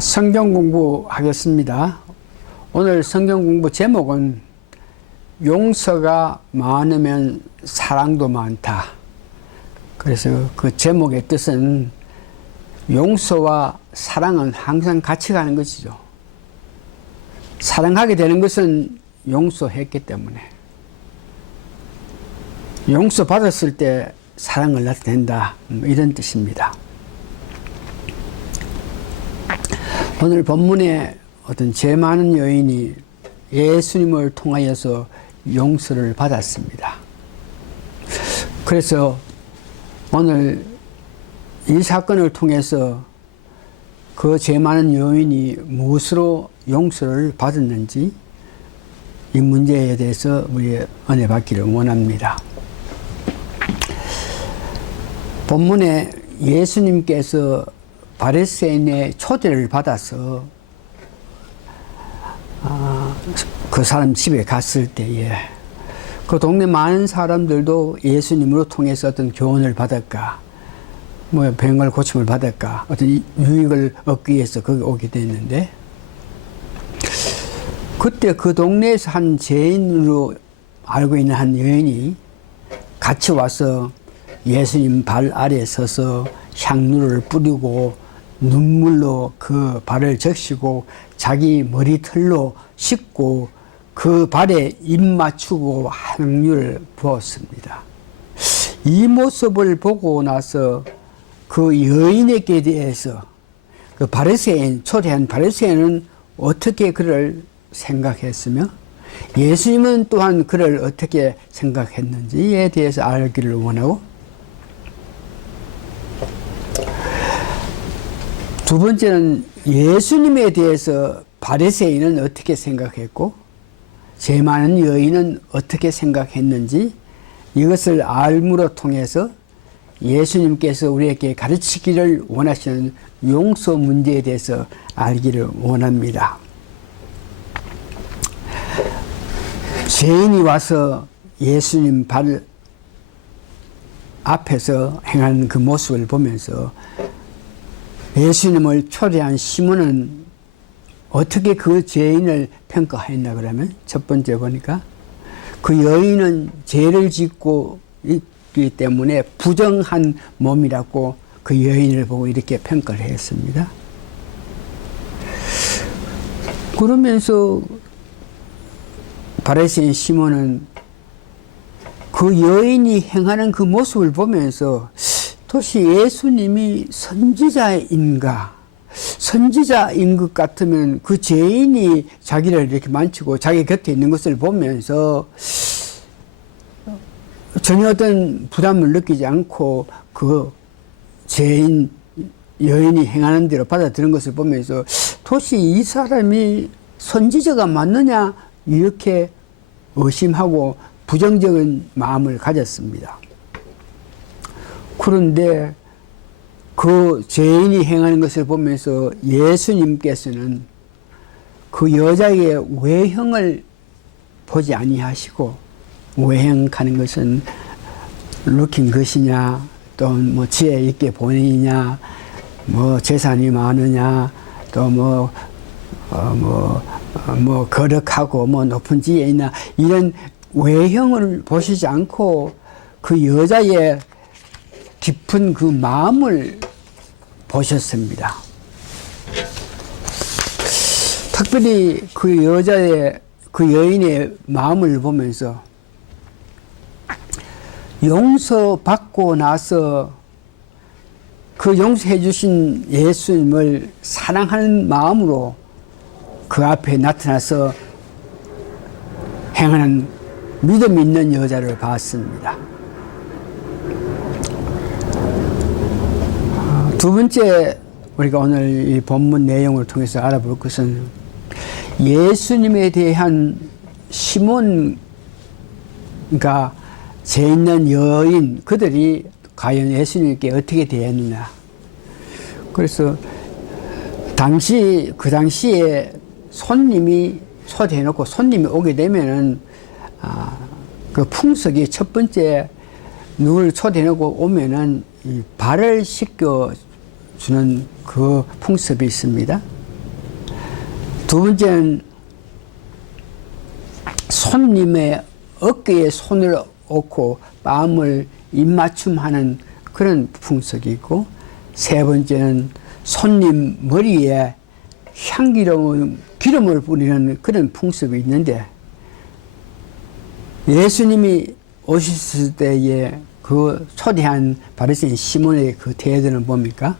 성경 공부하겠습니다. 오늘 성경 공부 제목은 용서가 많으면 사랑도 많다. 그래서 그 제목의 뜻은 용서와 사랑은 항상 같이 가는 것이죠. 사랑하게 되는 것은 용서했기 때문에, 용서받았을 때 사랑을 나타낸다, 이런 뜻입니다. 오늘 본문에 어떤 죄 많은 여인이 예수님을 통하여서 용서를 받았습니다. 그래서 오늘 이 사건을 통해서 그 죄 많은 여인이 무엇으로 용서를 받았는지 이 문제에 대해서 우리 은혜 받기를 원합니다. 본문에 예수님께서 바리새인의 초대를 받아서 그 사람 집에 갔을 때에 그 동네 많은 사람들도 예수님으로 통해서 어떤 교훈을 받을까, 뭐 병을 고침을 받을까, 어떤 유익을 얻기 위해서 거기 오게 됐는데, 그때 그 동네에서 한 죄인으로 알고 있는 한 여인이 같이 와서 예수님 발 아래에 서서 향유를 뿌리고 눈물로 그 발을 적시고 자기 머리털로 씻고 그 발에 입 맞추고 향유를 부었습니다. 이 모습을 보고 나서 그 여인에게 대해서 그 바리새인, 초대한 바리새인은 어떻게 그를 생각했으며 예수님은 또한 그를 어떻게 생각했는지에 대해서 알기를 원하고, 두 번째는 예수님에 대해서 바리새인은 어떻게 생각했고 죄 많은 여인은 어떻게 생각했는지, 이것을 알므로 통해서 예수님께서 우리에게 가르치기를 원하시는 용서 문제에 대해서 알기를 원합니다. 죄인이 와서 예수님 발 앞에서 행하는 그 모습을 보면서 예수님을 초대한 시몬은 어떻게 그 죄인을 평가했나 그러면, 첫 번째 보니까 그 여인은 죄를 짓고 있기 때문에 부정한 몸이라고 그 여인을 보고 이렇게 평가를 했습니다. 그러면서 바리새인 시몬은 그 여인이 행하는 그 모습을 보면서 도대체 예수님이 선지자인가? 선지자인 것 같으면 그 죄인이 자기를 이렇게 만지고 자기 곁에 있는 것을 보면서 전혀 어떤 부담을 느끼지 않고 그 죄인 여인이 행하는 대로 받아들인 것을 보면서 도대체 이 사람이 선지자가 맞느냐, 이렇게 의심하고 부정적인 마음을 가졌습니다. 그런데 그 죄인이 행하는 것을 보면서 예수님께서는 그 여자의 외형을 보지 아니하시고, 외형하는 것은 looking 것이냐, 또 뭐 지혜 있게 보이냐, 뭐 재산이 많으냐, 또 뭐 거룩하고 뭐 높은 지혜 있나, 이런 외형을 보시지 않고 그 여자의 깊은 그 마음을 보셨습니다. 특별히 그 여자의, 그 여인의 마음을 보면서 용서받고 나서 그 용서해 주신 예수님을 사랑하는 마음으로 그 앞에 나타나서 행하는 믿음 있는 여자를 봤습니다. 두 번째, 우리가 오늘 이 본문 내용을 통해서 알아볼 것은 예수님에 대한 시몬과 죄 있는 여인, 그들이 과연 예수님께 어떻게 대했느냐. 그래서 그 당시에 손님이 초대해놓고 손님이 오게 되면은 그 풍속이 첫 번째 누구를 초대해놓고 오면은 이 발을 씻겨 주는 그 풍습이 있습니다. 두 번째는 손님의 어깨에 손을 얹고 마음을 입맞춤하는 그런 풍속이 있고, 세 번째는 손님 머리에 기름을 뿌리는 그런 풍습이 있는데, 예수님이 오셨을 때에 그 초대한 바리새인 시몬의 그 태도는 뭡니까?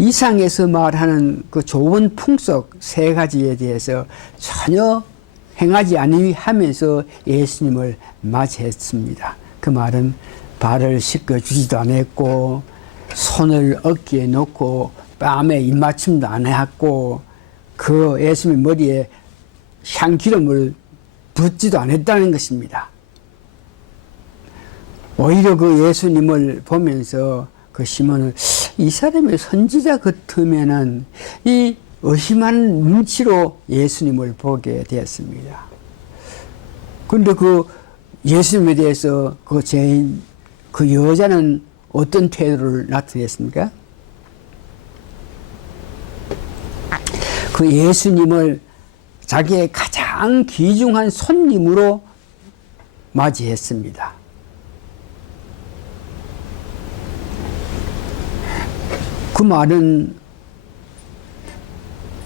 이상에서 말하는 그 좋은 풍속 세 가지에 대해서 전혀 행하지 아니하면서 예수님을 맞이했습니다. 그 말은 발을 씻겨주지도 않았고, 손을 어깨에 놓고 뺨에 입맞춤도 안 했고, 그 예수님 머리에 향기름을 붓지도 않았다는 것입니다. 오히려 그 예수님을 보면서 그 시몬은 이 사람이 선지자 같으면은 이 의심하는 눈치로 예수님을 보게 되었습니다. 그런데 그 예수님에 대해서 그 죄인, 그 여자는 어떤 태도를 나타냈습니까? 그 예수님을 자기의 가장 귀중한 손님으로 맞이했습니다. 그 말은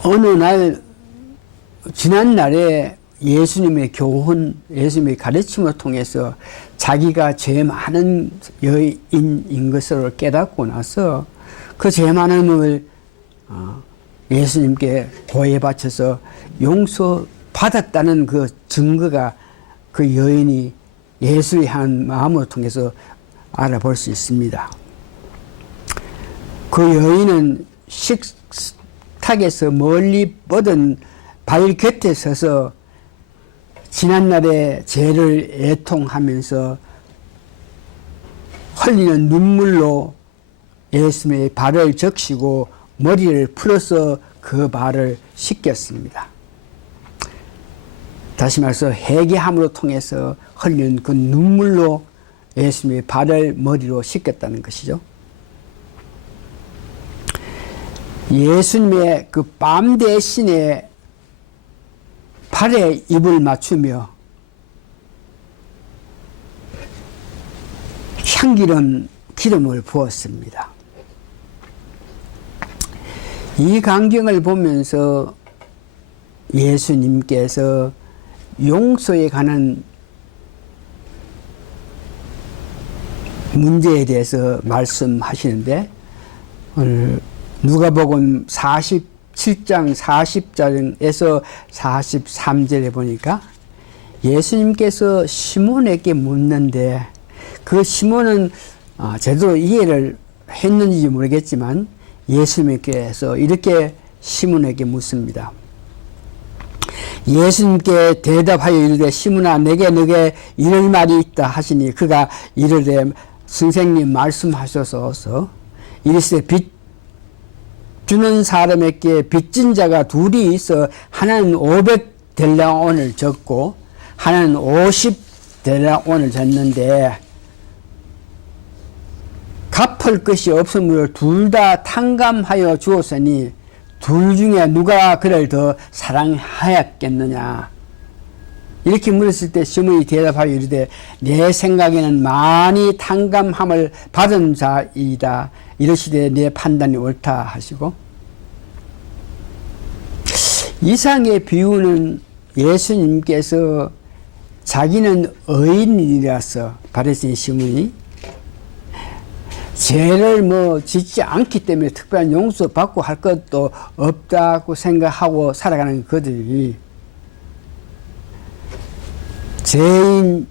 어느 날, 지난 날에 예수님의 교훈, 예수님의 가르침을 통해서 자기가 죄 많은 여인인 것을 깨닫고 나서 그 죄 많음을 예수님께 고해 바쳐서 용서받았다는 그 증거가 그 여인이 예수의 한 마음을 통해서 알아볼 수 있습니다. 그 여인은 식탁에서 멀리 뻗은 발 곁에 서서 지난날의 죄를 애통하면서 흘리는 눈물로 예수님의 발을 적시고 머리를 풀어서 그 발을 씻겼습니다. 다시 말해서 회개함으로 통해서 흘리는 그 눈물로 예수님의 발을 머리로 씻겼다는 것이죠. 예수님의 그 뺨 대신에 발에 입을 맞추며 기름을 부었습니다. 이 광경을 보면서 예수님께서 용서에 관한 문제에 대해서 말씀하시는데, 오늘 누가복음 47장 40절에서 43절에 보니까 예수님께서 시몬에게 묻는데, 그 시몬은 제대로 이해를 했는지 모르겠지만 예수님께서 이렇게 시몬에게 묻습니다. 예수님께 대답하여 이르되 시몬아 내게 너게 이럴 말이 있다 하시니 그가 이르되 선생님 말씀하셔서 이르시되 빚 주는 사람에게 빚진 자가 둘이 있어 하나는 500델라온을 졌고 하나는 50델라온을 졌는데 갚을 것이 없으므로 둘 다 탕감하여 주었으니 둘 중에 누가 그를 더 사랑하였겠느냐. 이렇게 물었을 때 시몬이 대답하여 이르되 내 생각에는 많이 탕감함을 받은 자이다. 이르시되 내 판단이 옳다 하시고, 이상의 비유는 예수님께서 자기는 의인이라서 바리새인 시몬이 죄를 짓지 않기 때문에 특별한 용서받고 할 것도 없다고 생각하고 살아가는 그들이 죄인임을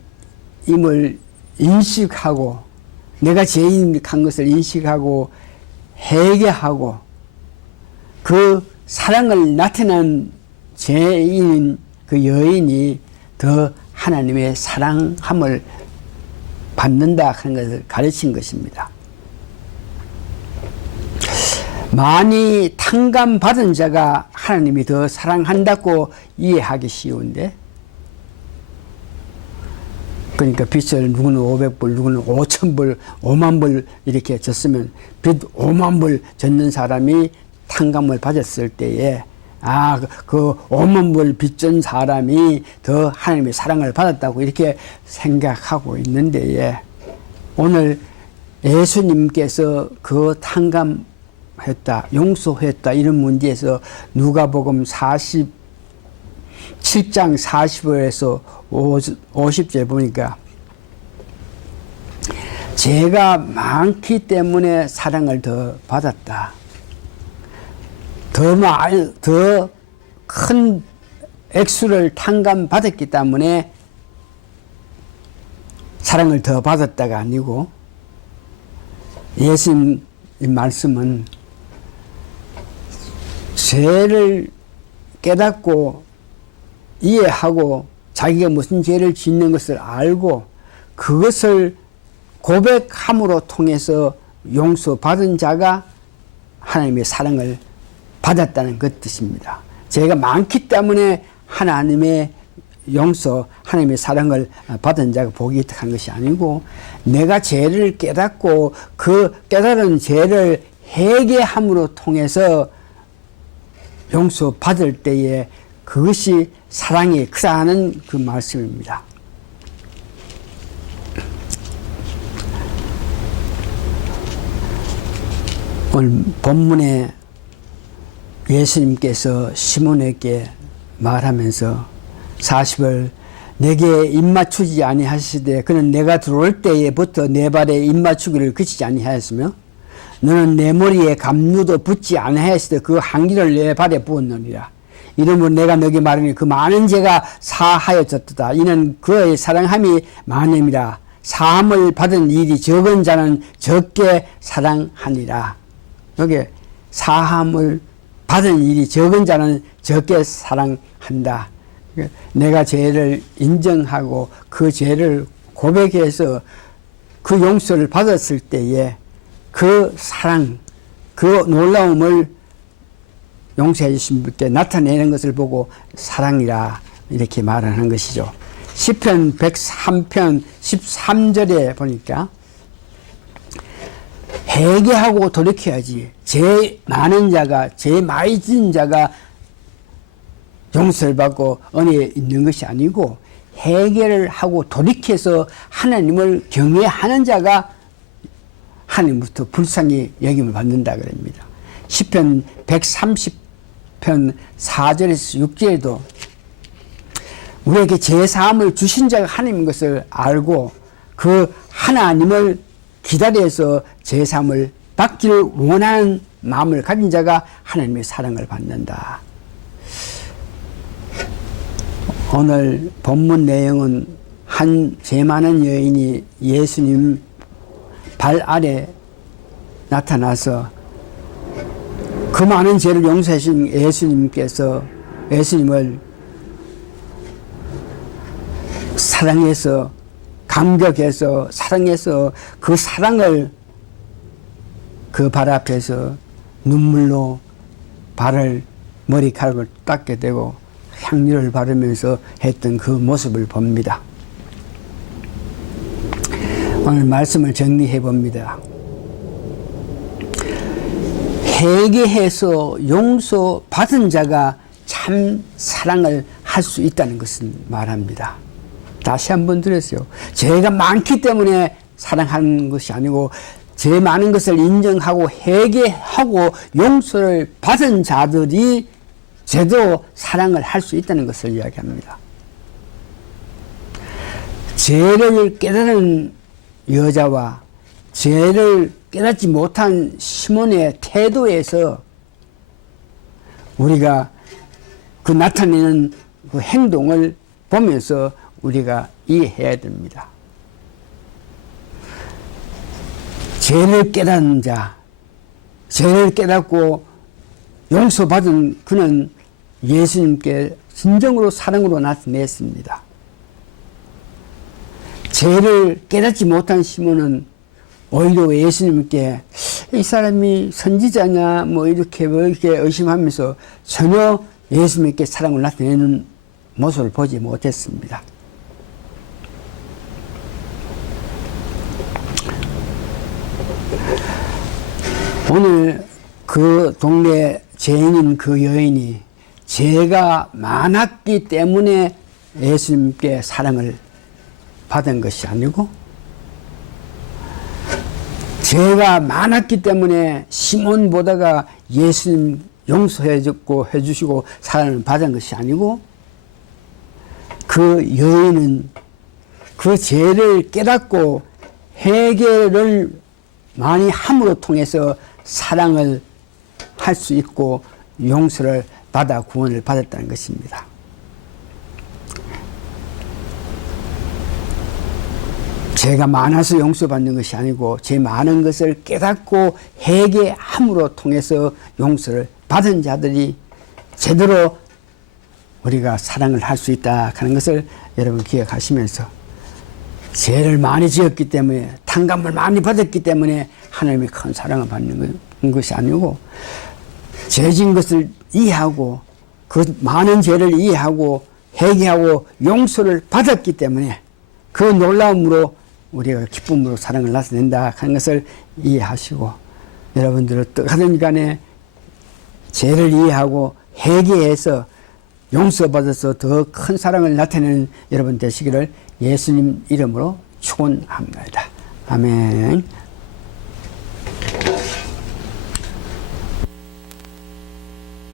인식하고 내가 죄인한 것을 인식하고 회개하고 그 사랑을 나타낸 죄인인 그 여인이 더 하나님의 사랑함을 받는다 하는 것을 가르친 것입니다. 많이 탕감받은 자가 하나님이 더 사랑한다고 이해하기 쉬운데, 그러니까 빚을 누구는 500불, 누구는 5,000불, 5만불 이렇게 졌으면 빚 5만불 졌는 사람이 탕감을 받았을 때에 그 온몸을 빚진 사람이 더 하나님의 사랑을 받았다고 이렇게 생각하고 있는데, 오늘 예수님께서 그 탕감했다, 용서했다 이런 문제에서 누가복음 47장 40절에서 50절 보니까, 죄가 많기 때문에 사랑을 더 받았다. 더 큰 액수를 탕감받았기 때문에 사랑을 더 받았다가 아니고, 예수님 말씀은 죄를 깨닫고 이해하고 자기가 무슨 죄를 짓는 것을 알고 그것을 고백함으로 통해서 용서받은 자가 하나님의 사랑을 받았다는 그 뜻입니다. 죄가 많기 때문에 하나님의 용서, 하나님의 사랑을 받은 자가 복이 있다는 것이 아니고, 내가 죄를 깨닫고 그 깨달은 죄를 회개함으로 통해서 용서받을 때에 그것이 사랑이 크다는 그 말씀입니다. 오늘 본문에 예수님께서 시몬에게 말하면서 40을 내게 입맞추지 아니하시되 그는 내가 들어올 때에부터 내 발에 입맞추기를 그치지 아니하였으며 너는 내 머리에 감누도 붙지 아니하였으되 그 한기를 내 발에 부었느니라. 이러므로 내가 너에게 말하니 그 많은 죄가 사하여졌도다. 이는 그의 사랑함이 많음이라. 사함을 받은 일이 적은 자는 적게 사랑하니라. 여기 사함을 받은 일이 적은 자는 적게 사랑한다. 내가 죄를 인정하고 그 죄를 고백해서 그 용서를 받았을 때에 그 사랑, 그 놀라움을 용서해 주신 분께 나타내는 것을 보고 사랑이라 이렇게 말하는 것이죠. 시편 103편 13절에 보니까 회개하고 돌이켜야지, 죄 많은 자가, 죄 많이 지은 자가 용서를 받고 은혜에 있는 것이 아니고, 회개를 하고 돌이켜서 하나님을 경외하는 자가 하나님부터 불쌍히 여김을 받는다 그럽니다. 시편 130편 4절에서 6절에도 우리에게 죄사함을 주신 자가 하나님인 것을 알고 그 하나님을 기다려서 죄사함을 받기를 원하는 마음을 가진 자가 하나님의 사랑을 받는다. 오늘 본문 내용은 한 죄 많은 여인이 예수님 발 아래 나타나서 그 많은 죄를 용서하신 예수님께서 예수님을 사랑해서, 감격해서, 사랑해서 그 사랑을 그 발 앞에서 눈물로 발을, 머리카락을 닦게 되고 향유를 바르면서 했던 그 모습을 봅니다. 오늘 말씀을 정리해 봅니다. 회개해서 용서받은 자가 참 사랑을 할 수 있다는 것을 말합니다. 다시 한번 들었어요. 죄가 많기 때문에 사랑하는 것이 아니고, 죄 많은 것을 인정하고 회개하고 용서를 받은 자들이 제대로 사랑을 할 수 있다는 것을 이야기합니다. 죄를 깨달은 여자와 죄를 깨닫지 못한 시몬의 태도에서 우리가 그 나타내는 그 행동을 보면서 우리가 이해해야 됩니다. 죄를 깨닫는 자, 죄를 깨닫고 용서받은 그는 예수님께 진정으로 사랑으로 나타냈습니다. 죄를 깨닫지 못한 시몬은 오히려 예수님께 이 사람이 선지자냐 뭐 이렇게 의심하면서 전혀 예수님께 사랑을 나타내는 모습을 보지 못했습니다. 오늘 그 동네 죄인인 그 여인이 죄가 많았기 때문에 예수님께 사랑을 받은 것이 아니고, 죄가 많았기 때문에 시몬 보다가 예수님 용서해 줬고 해주시고 사랑을 받은 것이 아니고, 그 여인은 그 죄를 깨닫고 회개를 많이 함으로 통해서 사랑을 할 수 있고 용서를 받아 구원을 받았다는 것입니다. 죄가 많아서 용서받는 것이 아니고 죄 많은 것을 깨닫고 회개함으로 통해서 용서를 받은 자들이 제대로 우리가 사랑을 할 수 있다 하는 것을 여러분 기억하시면서, 죄를 많이 지었기 때문에 탕감을 많이 받았기 때문에 하나님의 큰 사랑을 받는 것이 아니고, 죄진 것을 이해하고 그 많은 죄를 이해하고 회개하고 용서를 받았기 때문에 그 놀라움으로 우리가 기쁨으로 사랑을 나타낸다 하는 것을 이해하시고, 여러분들은 어떠하든 간에 죄를 이해하고 회개해서 용서받아서 더 큰 사랑을 나타내는 여러분 되시기를 예수님 이름으로 축원합니다. 아멘.